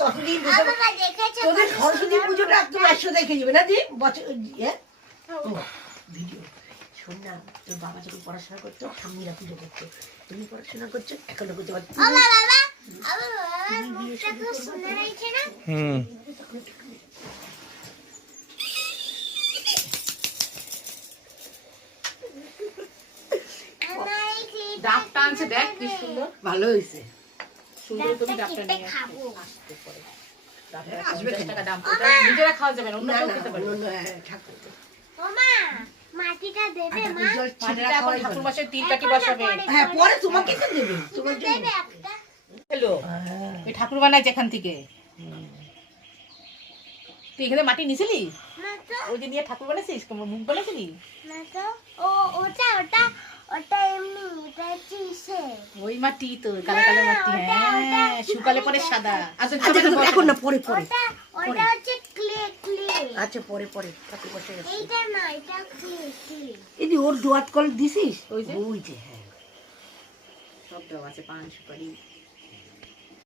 ততদিন তোদের সরস্বতী পুজোটা একদম 100 দেখে যাবে না দি বছর ভিডিও শোন না, তোর বাবা যখন পড়াশোনা করতো ঠাম্মিরা পুজো করতো, তুমি পড়াশোনা করছো এখনো করতে পারছো। ডাবটা আনছে দেখ কি সুন্দর, ভালো হয়েছে। সুন্দর করে ডাবটা নিয়ে আসতে পরে আসবে 50 টাকা দাম, ওটা নিজেরা খাওয়া যাবে না, অন্য কেউ খেতে পারবে না। ঠাকুর মাটিটা দেবে মা, মাটিটা এখন ঠাকুর মাসের 3 কাঠি বসাবে। হ্যাঁ পরে তোমাকে তো দেবে, তোমার জন্য দেবে একটা হ্যালো ওই ঠাকুর বানাই যেখান থেকে, তুই এখানে মাটি নিছিলি না তো, ওই যে নিয়ে ঠাকুর বানাইছিস, মুখ বানাইছিলি না তো, ও ওটা ওটা ওটা এমনি, এটা চিসে ওই মাটি তো কালো কালো মাটি, হ্যাঁ শুকালে পরে সাদা। আচ্ছা এখন না পরে পরে ওটা ওটা হচ্ছে ক্লে ক্লে, আচ্ছা পরে পরে ঠাকুর বসে গেছে। এইটা না, এটা ক্লে ক্লে। এই যে ওর দোয়াত কল দিছিস ওই যে ওই যে হ্যাঁ সব দেওয়া আছে, পান সুপারি